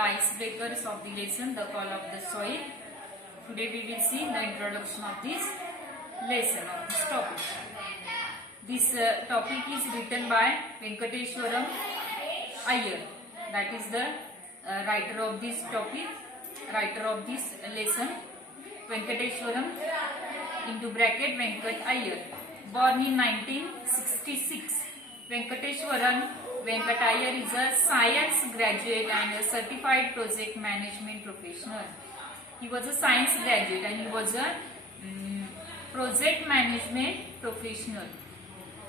the icebreakers of the lesson, the call of the soil. Today we will see the introduction of this lesson, of this topic. This topic is written by Venkateshwaram Iyer. That is the writer of this topic, writer of this lesson. Venkateshwaram into bracket Venkat Iyer. Born in 1966. Venkateshwaram Venkat Iyer is a science graduate and a certified project management professional. He was a science graduate and he was a project management professional.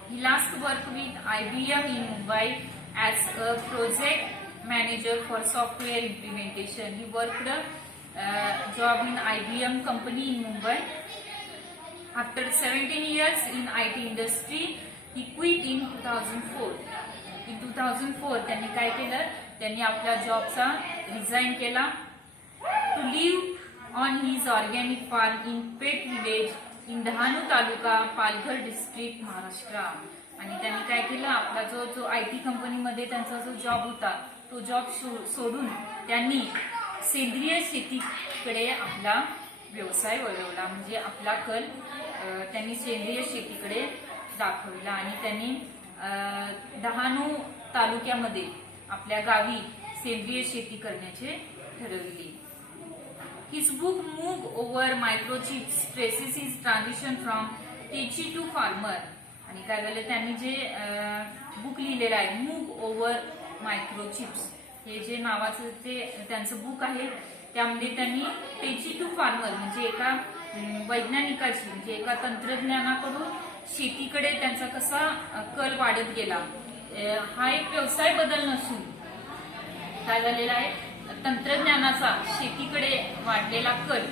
He last worked with IBM in Mumbai as a project manager for software implementation. He worked a job in IBM company in Mumbai. After 17 years in IT industry, he quit in 2004. In 2004 त्यांनी काय केलं, त्यांनी आपल्या जॉबचा resign केला to live on his organic farm in Pet village in Dahanu taluka Palghar district Maharashtra. आणि त्यांनी काय केलं, आपला जो IT कंपनीमध्ये त्यांचा जो जॉब होता तो जॉब सोडून त्यांनी सेंद्रिय शेतीकडे आपला व्यवसाय वळवला. म्हणजे आपला कल त्यांनी सेंद्रिय शेतीकडे दाखवला आणि त्यांनी डहाणू तालुक्यामध्ये आपल्या गावी सेंद्रिय शेती करण्याचे ठरवले. His book move over microchips traces his transition from techie to farmer. आणि काय झालं, त्यांनी जे बुक लिहिलेलं आहे मूव्ह ओव्हर मायक्रोचिप्स, हे जे नावाचं ते त्यांचं बुक आहे, त्यामध्ये त्यांनी टेची टू फार्मर म्हणजे एका वैज्ञानिकाची म्हणजे एका तंत्रज्ञानाकडून शेतीकडे त्यांचा कसा कल वाढत गेला. हा एक व्यवसाय बदल नसून काय झालेला आहे, तंत्रज्ञानाचा शेतीकडे वाढलेला कल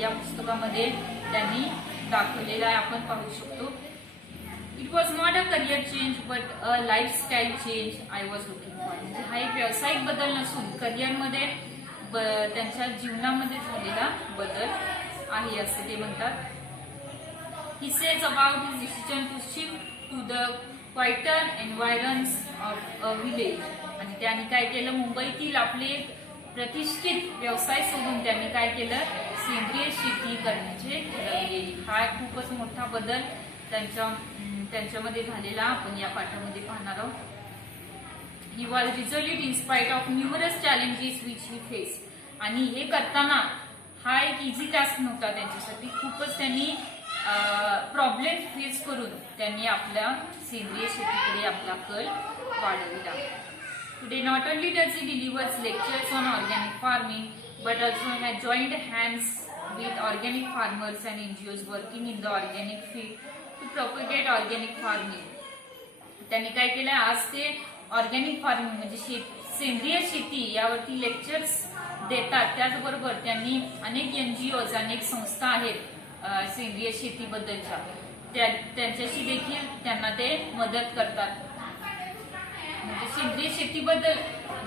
या पुस्तकामध्ये त्यांनी दाखवलेला आहे, आपण पाहू शकतो. It was not a career change but a lifestyle change I was looking for. म्हणजे हा एक व्यावसायिक बदल नसून करिअरमध्ये त्यांच्या जीवनामध्ये झालेला बदल आहे असं ते म्हणतात. He says about his decision to shift to the quieter environs of a village. आणि त्यांनी काय केलं, मुंबईतील आपले प्रतिष्ठित व्यवसाय सोडून त्यांनी काय केलं, सेंद्रिय शेती करण्याचे ठरवले. हा खूपच मोठा बदल त्यांच्यामध्ये झालेला आपण या पाठामध्ये पाहणार आहोत. He was resolute in spite of numerous challenges which he faced. आणि हे करताना हा एक इझी टास्क नव्हता त्यांच्यासाठी. खूपच त्यांनी प्रॉब्लेम फेस करून त्यांनी आपल्या सेंद्रिय शेतीकडे आपला कल वाढविला. Today not only does he delivers lectures on organic farming but also has joined hands with organic farmers and NGOs working in the organic field to propagate organic farming. त्यांनी काय केलं, आज ते ऑर्गॅनिक फार्मिंग म्हणजे सेंद्रिय शेती यावरती lectures देतात. त्याचबरोबर त्यांनी अनेक NGOs अनेक संस्था आहेत सेंद्रिय शेतीबद्दलच्या, त्यांच्याशी देखील त्यांना ते मदत करतात. म्हणजे सेंद्रिय शेतीबद्दल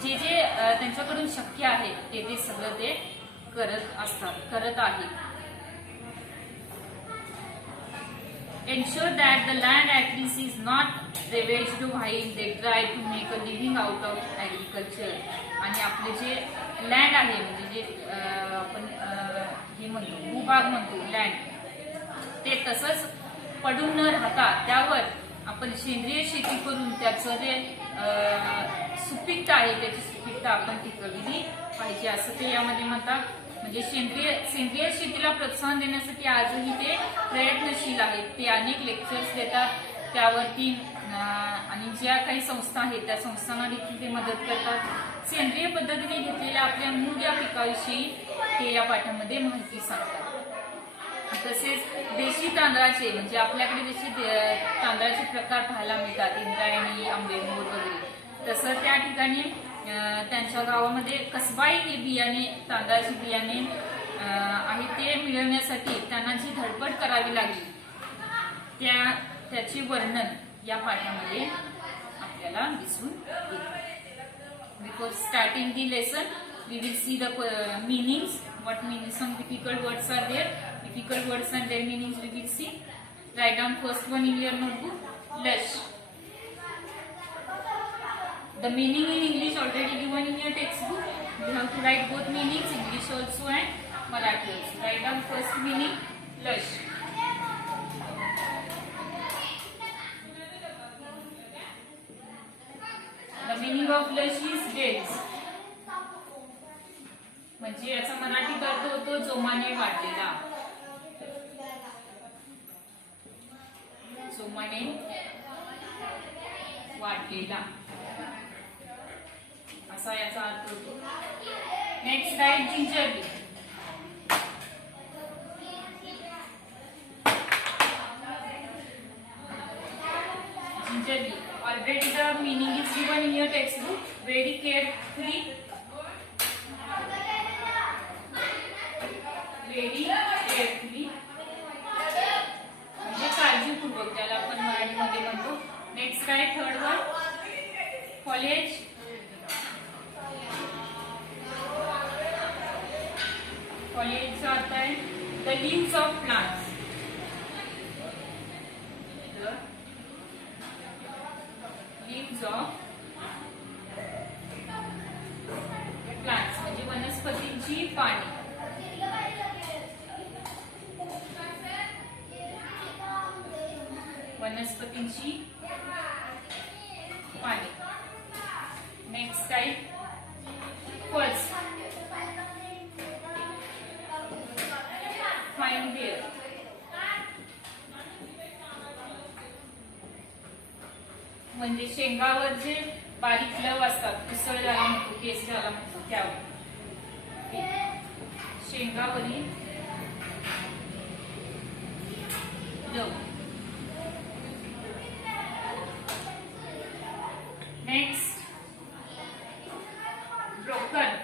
जे जे त्यांच्याकडून शक्य आहे ते सगळं ते करत आहेत. Ensure that the land at least is not ravaged while they try to make a living out of agriculture. आणि आपले जे लँड आहे म्हणजे जे आपण हे म्हणतो भूभाग म्हणतो लँड, ते तसंच पडून न राहता त्यावर आपण सेंद्रिय शेती करून त्याचं जे सुपीकता आहे त्याची सुपीकता आपण टिकवली पाहिजे असं ते यामध्ये म्हणतात. म्हणजे सेंद्रिय शेतीला प्रोत्साहन देण्यासाठी आजही ते प्रयत्नशील आहेत. ते अनेक लेक्चर्स देतात त्यावरती आणि ज्या काही संस्था आहेत त्या संस्थांना देखील ते मदत करतात. सेंद्रिय पद्धतीने घेतलेल्या आपल्या मूळ या पिकाविषयी ते या पाठामध्ये माहिती सांगतात. तसेच देशी तांदळाचे म्हणजे आपल्याकडे जसे तांदळाचे प्रकार पाहायला मिळतात इंद्रायणी, आंबेमोड वगैरे, तसं त्या ठिकाणी त्यांच्या गावामध्ये कसबाई हे बियाणे तांदळाचे बियाणे आहे ते मिळवण्यासाठी त्यांना जी धडपड करावी लागली त्याचे वर्णन या पाठामध्ये आपल्याला दिसून येते. Before starting the lesson, we will see the meanings. What meanings? Some difficult words are there. Difficult words and their meanings we will see. Write down first one in your notebook. Lush. The meaning in English already given in your textbook. sparkles. Write down first meaning, lush. The meaning of lush is dense. म्हणजे याचा मराठीत अर्थ होतो जोमाने वाढलेला. जोमाने वाढलेला असा याचा अर्थ होतो. Next write gingerly. Gingerly. Already the meaning is given in your textbook. Very carefully. Very carefully. म्हणजे काळजीपूर्वक ज्याला आपण मराठीमध्ये म्हणतो. नेक्स्ट काय थर्ड वन फॉलेज. फॉलेजचा अर्थ आहे the leaves of plants. Leaves of plants म्हणजे वनस्पतींची पाने. वनस्पतींची पाने. Next type first fine bear. म्हणजे शेंगावर जे बारीक लव असतात उसळ झाला म्हणतो केस झाला म्हणतो त्यावर शेंगावरील लव. Next broken.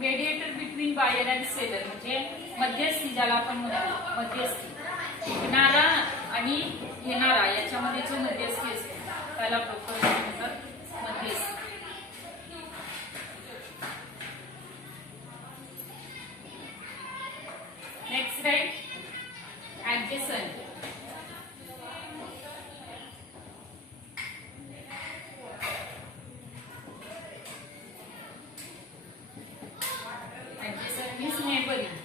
Mediator between buyer and seller म्हणजे मध्यस्थी ज्याला आपण म्हणतो. मध्यस्थी घेणारा आणि घेणारा याच्यामध्ये जो मध्यस्थी असतो त्याला ब्रोकर म्हणतात. मध्यस्थी. Next write adjacent. Adjacent means neighboring.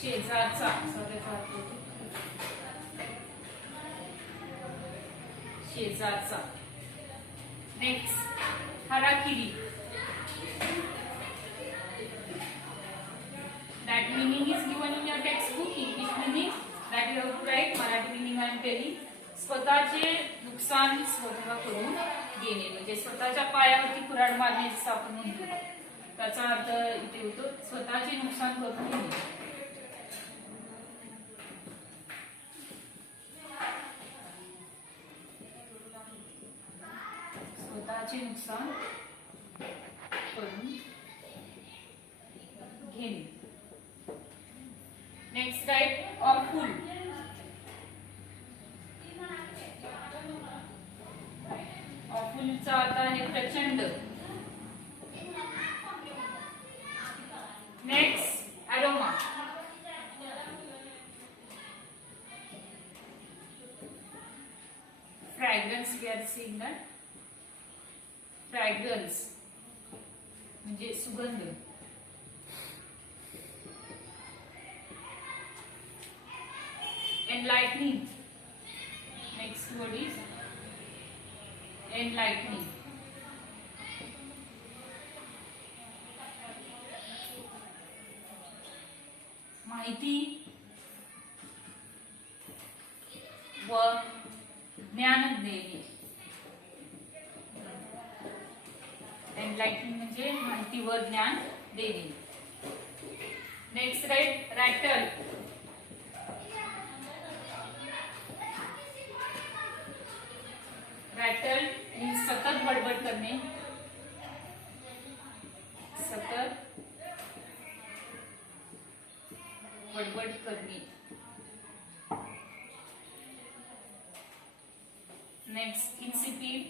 शेजारचा. शेजारचा. Next harakiri. That meaning is given in your textbook. English meaning that you have to write. Marathi meaning I am telling. स्वतःचे नुकसान स्वतः करून घेणे म्हणजे स्वतःच्या पायावरती कुऱ्हाड मारणे जसं आपण म्हणतो त्याचा अर्थ इथे होतो स्वतःचे नुकसान करून घेणे. स्वतःचे नुकसान करून घेणे. Next right awful. ऑफुलचा अर्थ आहे प्रचंड. Next aroma. Fragrance we are seeing that. Fragrance म्हणजे सुगंध. Enlightening. Next word is enlightening. माहिती व ज्ञान देणे. एनलाइटनिंग म्हणजे माहिती व ज्ञान देणे. Next right rattle. Rattle means सतत बडबड करणे. सतत बडबड करणे. Next insipid.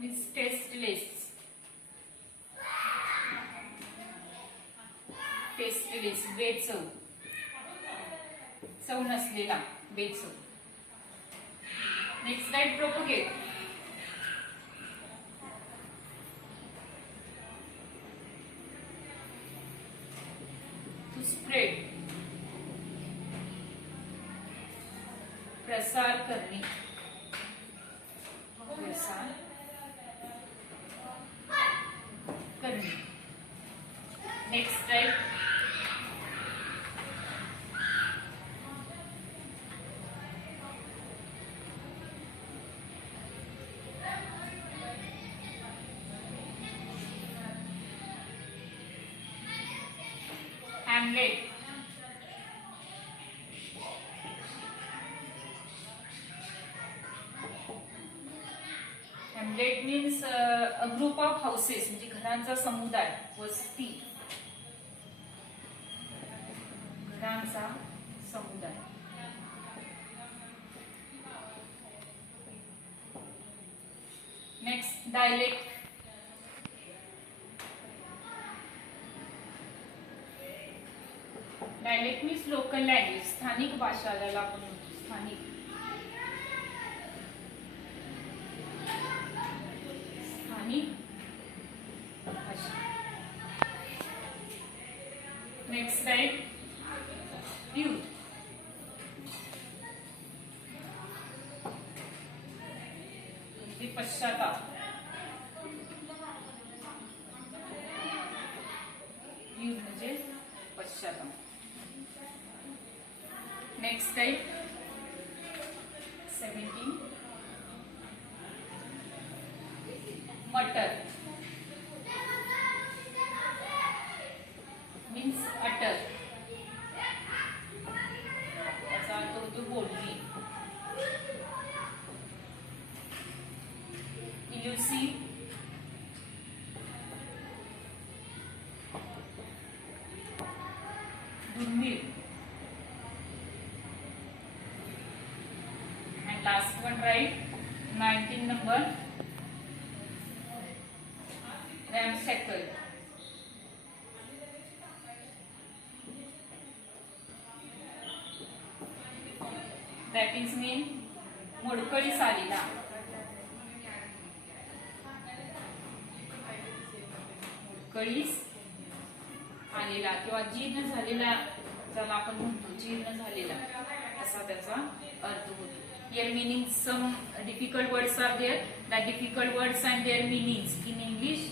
Means tasteless. tasteless, बेचव, चव नसलेला, बेचव. Next right, propagate. To spread, प्रसार करणे, प्रसार करणे. Next right, Hamlet. Hamlet means a group of houses, म्हणजे घरांचा समुदाय, वस्ती, घरांचा समुदाय. Next, dialect. Dialect means local language, स्थानिक भाषा, ज्याला आपण म्हणतो स्थानिक. स्थानिक भाषा. Next write, youth. म्हणजे पश्चाताप. youth म्हणजे पश्चाताप. Next type, 17, mutter means utter, याचा अर्थ होतो बोलणे. elusive, दुर्मिळ. Last one, right? 19 number, ramshackle. That is mean मोडकळीस आलेला. मोडकळीस आलेला किंवा जीर्ण झालेला, ज्याला आपण म्हणतो जीर्ण झालेला, असा त्याचा अर्थ होतो. Here meanings, some difficult words are there. That difficult words and their meanings in English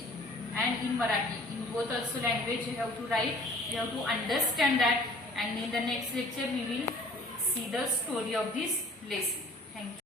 and in Marathi. In both also language you have to write. You have to understand that. And in the next lecture we will see the story of this lesson. Thank you.